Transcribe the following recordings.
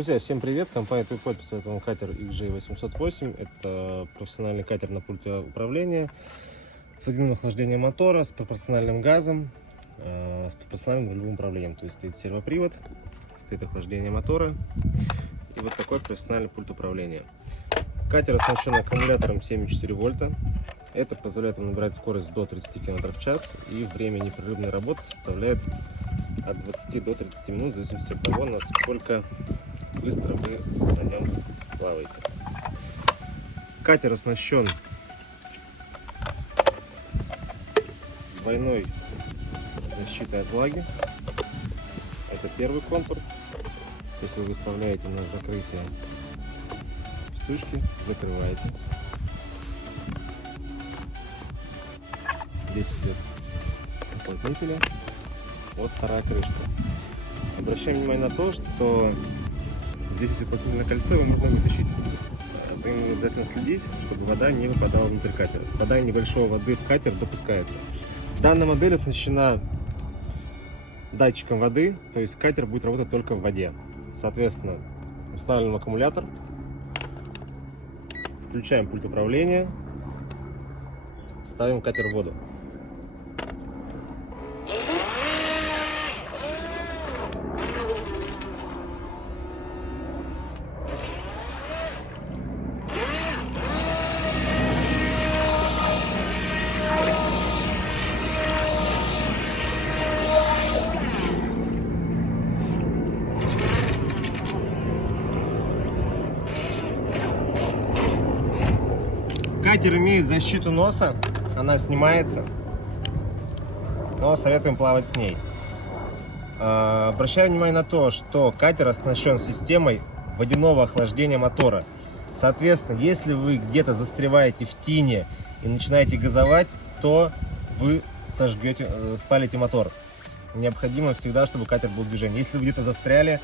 Друзья, всем привет! Компания Туйпод посоветовала катер XJ808. Это профессиональный катер на пульте управления с водяным охлаждением мотора, с пропорциональным газом, с пропорциональным рулевым управлением. То есть стоит сервопривод, стоит охлаждение мотора и вот такой профессиональный пульт управления. Катер оснащен аккумулятором 7,4 вольта. Это позволяет вам набирать скорость до 30 км в час, и время непрерывной работы составляет от 20 до 30 минут, в зависимости от того, насколько быстро вы на нем плаваете. Катер оснащен двойной защитой от влаги. Это первый контур. Если вы выставляете на закрытие вспышки, закрываете. Здесь идет уплотнителя. Вот вторая крышка. Обращаем внимание на то, что здесь есть уплотнительное кольцо, его можно вытащить. За ним обязательно следить, чтобы вода не выпадала внутрь катера. Попадание небольшого воды в катер допускается. Данная модель оснащена датчиком воды, то есть катер будет работать только в воде. Соответственно, устанавливаем аккумулятор, включаем пульт управления, ставим катер в воду. Катер имеет защиту носа, она снимается, но советуем плавать с ней. Обращаю внимание на то, что катер оснащен системой водяного охлаждения мотора. Соответственно, если вы где-то застреваете в тине и начинаете газовать, то вы спалите мотор. Необходимо всегда, чтобы катер был в движении. Если вы где-то застряли,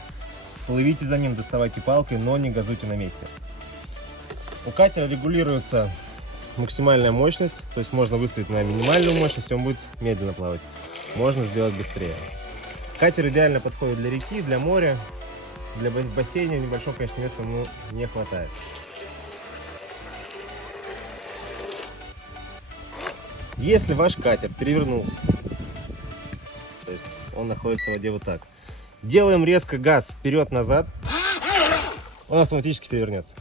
плывите за ним, доставайте палкой, но не газуйте на месте. У катера регулируется максимальная мощность, то есть можно выставить на минимальную мощность, он будет медленно плавать. Можно сделать быстрее. Катер идеально подходит для реки, для моря, для бассейна. Небольшого, конечно, места ему не хватает. Если ваш катер перевернулся, то есть он находится в воде вот так, делаем резко газ вперед-назад, он автоматически перевернется.